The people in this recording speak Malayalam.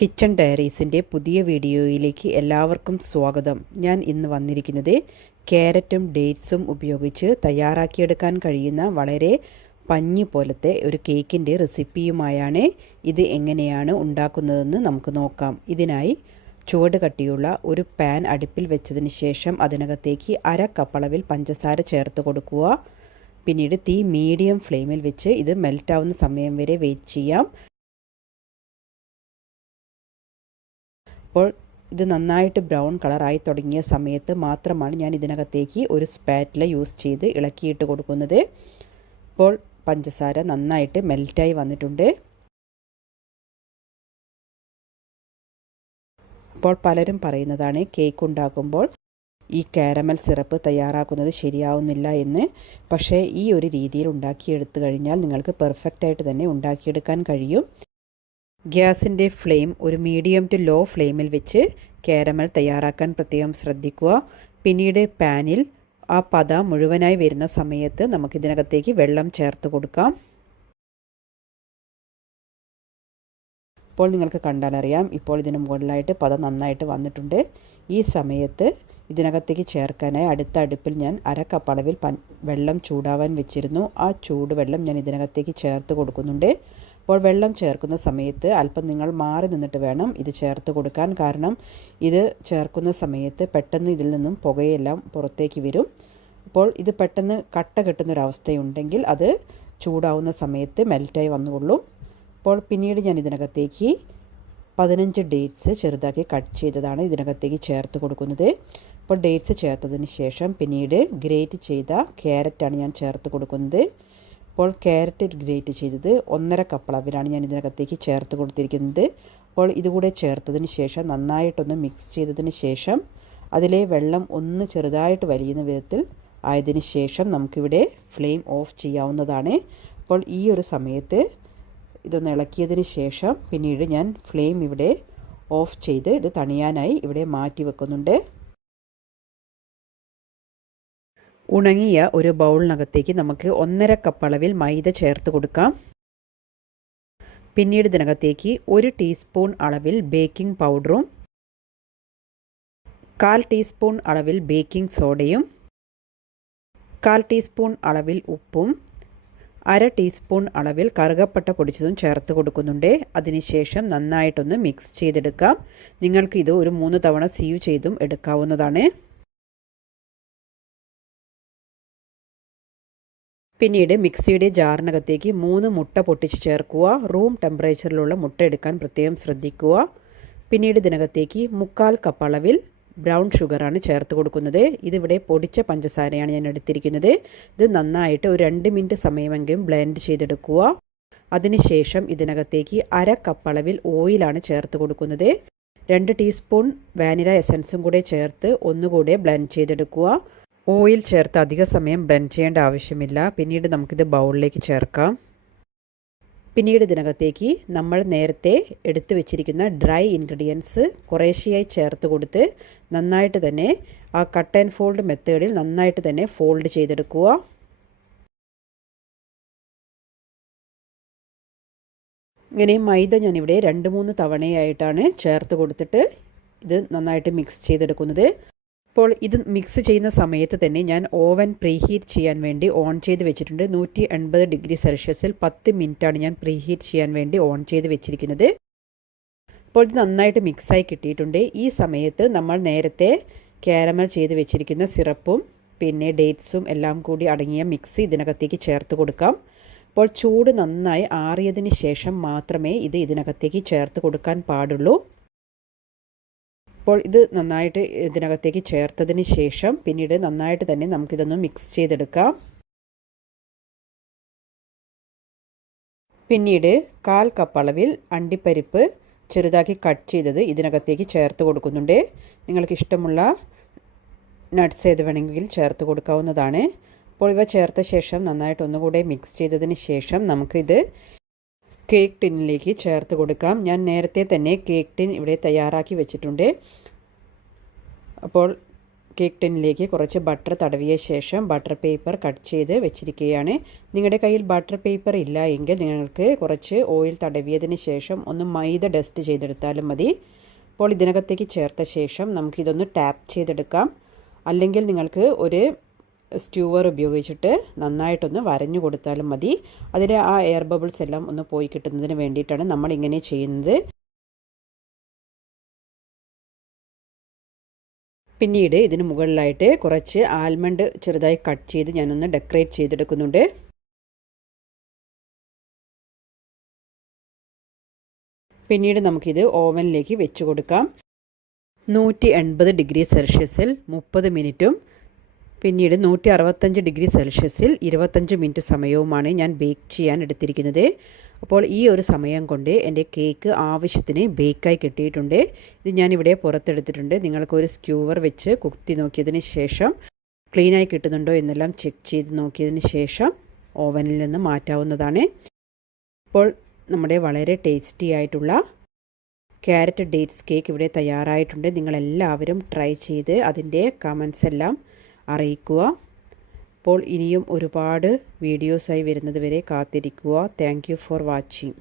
കിച്ചൺ ഡയറീസിൻ്റെ പുതിയ വീഡിയോയിലേക്ക് എല്ലാവർക്കും സ്വാഗതം. ഞാൻ ഇന്ന് വന്നിരിക്കുന്നത് ക്യാരറ്റും ഡേറ്റ്സും ഉപയോഗിച്ച് തയ്യാറാക്കിയെടുക്കാൻ കഴിയുന്ന വളരെ പഞ്ഞി പോലത്തെ ഒരു കേക്കിൻ്റെ റെസിപ്പിയുമായാണ്. ഇത് എങ്ങനെയാണ് ഉണ്ടാക്കുന്നതെന്ന് നമുക്ക് നോക്കാം. ഇതിനായി ചുവട് കട്ടിയുള്ള ഒരു പാൻ അടുപ്പിൽ വെച്ചതിന് ശേഷം അതിനകത്തേക്ക് 1/2 കപ്പ് അളവിൽ പഞ്ചസാര ചേർത്ത് കൊടുക്കുക. പിന്നീട് തീ മീഡിയം ഫ്ലെയിമിൽ വെച്ച് ഇത് മെൽറ്റാവുന്ന സമയം വരെ വെയിറ്റ് ചെയ്യാം. അപ്പോൾ ഇത് നന്നായിട്ട് ബ്രൗൺ കളറായി തുടങ്ങിയ സമയത്ത് മാത്രമാണ് ഞാൻ ഇതിനകത്തേക്ക് ഒരു സ്പാറ്റില യൂസ് ചെയ്ത് ഇളക്കിയിട്ട് കൊടുക്കുന്നത്. ഇപ്പോൾ പഞ്ചസാര നന്നായിട്ട് മെൽറ്റായി വന്നിട്ടുണ്ട്. അപ്പോൾ പലരും പറയുന്നതാണ് കേക്ക് ഉണ്ടാക്കുമ്പോൾ ഈ കാരമൽ സിറപ്പ് തയ്യാറാക്കുന്നത് ശരിയാവുന്നില്ല എന്ന്. പക്ഷേ ഈ ഒരു രീതിയിൽ ഉണ്ടാക്കിയെടുത്തു കഴിഞ്ഞാൽ നിങ്ങൾക്ക് പെർഫെക്റ്റായിട്ട് തന്നെ ഉണ്ടാക്കിയെടുക്കാൻ കഴിയും. ഗ്യാസിൻ്റെ ഫ്ലെയിം ഒരു മീഡിയം ടു ലോ ഫ്ലെയിമിൽ വെച്ച് കാരമൽ തയ്യാറാക്കാൻ പ്രത്യേകം ശ്രദ്ധിക്കുക. പിന്നീട് പാനിൽ ആ പത മുഴുവനായി വരുന്ന സമയത്ത് നമുക്കിതിനകത്തേക്ക് വെള്ളം ചേർത്ത് കൊടുക്കാം. ഇപ്പോൾ നിങ്ങൾക്ക് കണ്ടാലറിയാം, ഇപ്പോൾ ഇതിന് മുകളിലായിട്ട് പത നന്നായിട്ട് വന്നിട്ടുണ്ട്. ഈ സമയത്ത് ഇതിനകത്തേക്ക് ചേർക്കാനായി അടുത്ത അടുപ്പിൽ ഞാൻ 1/2 കപ്പ് അളവിൽ വെള്ളം ചൂടാവാൻ വെച്ചിരുന്നു. ആ ചൂടുവെള്ളം ഞാൻ ഇതിനകത്തേക്ക് ചേർത്ത് കൊടുക്കുന്നുണ്ട്. അപ്പോൾ വെള്ളം ചേർക്കുന്ന സമയത്ത് അല്പം നിങ്ങൾ മാറി നിന്നിട്ട് വേണം ഇത് ചേർത്ത് കൊടുക്കാൻ. കാരണം ഇത് ചേർക്കുന്ന സമയത്ത് പെട്ടെന്ന് ഇതിൽ നിന്നും പുകയെല്ലാം പുറത്തേക്ക് വരും. അപ്പോൾ ഇത് പെട്ടെന്ന് കട്ട കെട്ടുന്നൊരവസ്ഥയുണ്ടെങ്കിൽ അത് ചൂടാവുന്ന സമയത്ത് മെൽറ്റായി വന്നുകൊള്ളും. അപ്പോൾ പിന്നീട് ഞാൻ ഇതിനകത്തേക്ക് 15 ഡേറ്റ്സ് ചെറുതാക്കി കട്ട് ചെയ്തതാണ് ഇതിനകത്തേക്ക് ചേർത്ത് കൊടുക്കുന്നത്. അപ്പോൾ ഡേറ്റ്സ് ചേർത്തതിന് ശേഷം പിന്നീട് ഗ്രേറ്റ് ചെയ്ത ക്യാരറ്റാണ് ഞാൻ ചേർത്ത് കൊടുക്കുന്നത്. അപ്പോൾ ക്യാരറ്റ് ഗ്രേറ്റ് ചെയ്തത് 1/2 കപ്പ് അളവിലാണ് ഞാൻ ഇതിനകത്തേക്ക് ചേർത്ത് കൊടുത്തിരിക്കുന്നത്. അപ്പോൾ ഇതുകൂടെ ചേർത്തതിന് ശേഷം നന്നായിട്ടൊന്ന് മിക്സ് ചെയ്തതിന് ശേഷം അതിലെ വെള്ളം ഒന്ന് ചെറുതായിട്ട് വലിയുന്ന വിധത്തിൽ ആയതിനു ശേഷം നമുക്കിവിടെ ഫ്ലെയിം ഓഫ് ചെയ്യാവുന്നതാണ്. അപ്പോൾ ഈ ഒരു സമയത്ത് ഇതൊന്ന് ഇളക്കിയതിന് ശേഷം പിന്നീട് ഞാൻ ഫ്ലെയിം ഇവിടെ ഓഫ് ചെയ്ത് ഇത് തണിയാനായി ഇവിടെ മാറ്റി വെക്കുന്നുണ്ട്. ഉണങ്ങിയ ഒരു ബൗളിനകത്തേക്ക് നമുക്ക് 1/2 കപ്പ് അളവിൽ മൈദ ചേർത്ത് കൊടുക്കാം. പിന്നീട് ഇതിനകത്തേക്ക് 1 ടീസ്പൂൺ അളവിൽ ബേക്കിംഗ് പൗഡറും 1/4 ടീസ്പൂൺ അളവിൽ ബേക്കിംഗ് സോഡയും 1/4 ടീസ്പൂൺ അളവിൽ ഉപ്പും 1/2 ടീസ്പൂൺ അളവിൽ കറുകപ്പട്ട പൊടിച്ചതും ചേർത്ത് കൊടുക്കുന്നുണ്ട്. അതിനുശേഷം നന്നായിട്ടൊന്ന് മിക്സ് ചെയ്തെടുക്കാം. നിങ്ങൾക്ക് ഇത് ഒരു 3 തവണ സീവ് ചെയ്തും എടുക്കാവുന്നതാണ്. പിന്നീട് മിക്സിയുടെ ജാറിനകത്തേക്ക് 3 മുട്ട പൊട്ടിച്ച് ചേർക്കുക. റൂം ടെമ്പറേച്ചറിലുള്ള മുട്ട എടുക്കാൻ പ്രത്യേകം ശ്രദ്ധിക്കുക. പിന്നീട് ഇതിനകത്തേക്ക് 1/4 കപ്പ് അളവിൽ ബ്രൗൺ ഷുഗറാണ് ചേർത്ത് കൊടുക്കുന്നത്. ഇതിവിടെ പൊടിച്ച പഞ്ചസാരയാണ് ഞാൻ എടുത്തിരിക്കുന്നത്. ഇത് നന്നായിട്ട് ഒരു 2 മിനിറ്റ് സമയമെങ്കിലും ബ്ലെൻഡ് ചെയ്തെടുക്കുക. അതിനുശേഷം ഇതിനകത്തേക്ക് 1/2 കപ്പ് അളവിൽ ഓയിലാണ് ചേർത്ത് കൊടുക്കുന്നത്. 2 ടീസ്പൂൺ വാനില എസൻസും കൂടെ ചേർത്ത് ഒന്നുകൂടെ ബ്ലെൻഡ് ചെയ്തെടുക്കുക. ഓയിൽ ചേർത്ത് അധിക സമയം ബ്ലെൻഡ് ചെയ്യേണ്ട ആവശ്യമില്ല. പിന്നീട് നമുക്കിത് ബൗളിലേക്ക് ചേർക്കാം. പിന്നീട് ഇതിനകത്തേക്ക് നമ്മൾ നേരത്തെ എടുത്തു വെച്ചിരിക്കുന്ന ഡ്രൈ ഇൻഗ്രീഡിയൻസ് കുറേശ്ശെയായി ചേർത്ത് കൊടുത്ത് നന്നായിട്ട് തന്നെ ആ കട്ട് ആൻഡ് ഫോൾഡ് മെത്തേഡിൽ നന്നായിട്ട് തന്നെ ഫോൾഡ് ചെയ്തെടുക്കുക. ഇങ്ങനെ മൈദ ഞാനിവിടെ 2-3 തവണയായിട്ടാണ് ചേർത്ത് കൊടുത്തിട്ട് ഇത് നന്നായിട്ട് മിക്സ് ചെയ്തെടുക്കുന്നത്. അപ്പോൾ ഇത് മിക്സ് ചെയ്യുന്ന സമയത്ത് തന്നെ ഞാൻ ഓവൻ പ്രീഹീറ്റ് ചെയ്യാൻ വേണ്ടി ഓൺ ചെയ്ത് വെച്ചിട്ടുണ്ട്. 180 ഡിഗ്രി സെൽഷ്യസിൽ 10 മിനിറ്റാണ് ഞാൻ പ്രീഹീറ്റ് ചെയ്യാൻ വേണ്ടി ഓൺ ചെയ്ത് വെച്ചിരിക്കുന്നത്. അപ്പോൾ ഇത് നന്നായിട്ട് മിക്സായി കിട്ടിയിട്ടുണ്ട്. ഈ സമയത്ത് നമ്മൾ നേരത്തെ കാരമൽ ചെയ്ത് വെച്ചിരിക്കുന്ന സിറപ്പും പിന്നെ ഡേറ്റ്സും എല്ലാം കൂടി അടങ്ങിയ മിക്സ് ഇതിനകത്തേക്ക് ചേർത്ത് കൊടുക്കാം. അപ്പോൾ ചൂട് നന്നായി ആറിയതിന് ശേഷം മാത്രമേ ഇത് ഇതിനകത്തേക്ക് ചേർത്ത് കൊടുക്കാൻ പാടുള്ളൂ. അപ്പോൾ ഇത് നന്നായിട്ട് ഇതിനകത്തേക്ക് ചേർത്തതിന് ശേഷം പിന്നീട് നന്നായിട്ട് തന്നെ നമുക്കിതൊന്ന് മിക്സ് ചെയ്തെടുക്കാം. പിന്നീട് 1/4 കപ്പ് അളവിൽ അണ്ടിപ്പരിപ്പ് ചെറുതാക്കി കട്ട് ചെയ്തത് ഇതിനകത്തേക്ക് ചേർത്ത് കൊടുക്കുന്നുണ്ട്. നിങ്ങൾക്ക് ഇഷ്ടമുള്ള നട്ട്സ് ഏത് വേണമെങ്കിൽ ചേർത്ത് കൊടുക്കാവുന്നതാണ്. അപ്പോൾ ഇവ ചേർത്ത ശേഷം നന്നായിട്ട് ഒന്നുകൂടെ മിക്സ് ചെയ്തതിന് ശേഷം നമുക്കിത് കേക്ക് ടിന്നിലേക്ക് ചേർത്ത് കൊടുക്കാം. ഞാൻ നേരത്തെ തന്നെ കേക്ക് ടിൻ ഇവിടെ തയ്യാറാക്കി വെച്ചിട്ടുണ്ട്. അപ്പോൾ കേക്ക് ടിന്നിലേക്ക് കുറച്ച് ബട്ടർ തടവിയ ശേഷം ബട്ടർ പേപ്പർ കട്ട് ചെയ്ത് വെച്ചിരിക്കുകയാണ്. നിങ്ങളുടെ കയ്യിൽ ബട്ടർ പേപ്പർ ഇല്ല എങ്കിൽ നിങ്ങൾക്ക് കുറച്ച് ഓയിൽ തടവിയതിന് ശേഷം ഒന്ന് മൈദ ഡസ്റ്റ് ചെയ്തെടുത്താലും മതി. അപ്പോൾ ഇതിനകത്തേക്ക് ചേർത്ത ശേഷം നമുക്കിതൊന്ന് ടാപ്പ് ചെയ്തെടുക്കാം. അല്ലെങ്കിൽ നിങ്ങൾക്ക് ഒരു സ്ക്യൂവർ ഉപയോഗിച്ചിട്ട് നന്നായിട്ടൊന്ന് വരഞ്ഞു കൊടുത്താലും മതി. അതിലെ ആ എയർ ബബിൾസ് എല്ലാം ഒന്ന് പോയി കിട്ടുന്നതിന് വേണ്ടിയിട്ടാണ് നമ്മൾ ഇങ്ങനെ ചെയ്യുന്നത്. പിന്നീട് ഇതിന് മുകളിലായിട്ട് കുറച്ച് ആൽമണ്ട് ചെറുതായി കട്ട് ചെയ്ത് ഞാനൊന്ന് ഡെക്കറേറ്റ് ചെയ്തെടുക്കുന്നുണ്ട്. പിന്നീട് നമുക്കിത് ഓവനിലേക്ക് വെച്ച് കൊടുക്കാം. 180 ഡിഗ്രി സെൽഷ്യസിൽ 30 മിനിറ്റും പിന്നീട് 165 ഡിഗ്രി സെൽഷ്യസിൽ 25 മിനിറ്റ് സമയവുമാണ് ഞാൻ ബേക്ക് ചെയ്യാൻ എടുത്തിരിക്കുന്നത്. അപ്പോൾ ഈ ഒരു സമയം കൊണ്ട് എൻ്റെ കേക്ക് ആവശ്യത്തിന് ബേക്കായി കിട്ടിയിട്ടുണ്ട്. ഇത് ഞാനിവിടെ പുറത്തെടുത്തിട്ടുണ്ട്. നിങ്ങൾക്കൊരു സ്ക്യൂവർ വെച്ച് കുത്തി നോക്കിയതിന് ശേഷം ക്ലീനായി കിട്ടുന്നുണ്ടോ എന്നെല്ലാം ചെക്ക് ചെയ്ത് നോക്കിയതിന് ശേഷം ഓവനിൽ നിന്ന് മാറ്റാവുന്നതാണ്. ഇപ്പോൾ നമ്മുടെ വളരെ ടേസ്റ്റി ആയിട്ടുള്ള ക്യാരറ്റ് ഡേറ്റ്സ് കേക്ക് ഇവിടെ തയ്യാറായിട്ടുണ്ട്. നിങ്ങളെല്ലാവരും ട്രൈ ചെയ്ത് അതിൻ്റെ കമൻസ് എല്ലാം അറിയിക്കുക. അപ്പോൾ ഇനിയും ഒരുപാട് വീഡിയോസായി വരുന്നത് വരെ കാത്തിരിക്കുക. Thank you for watching.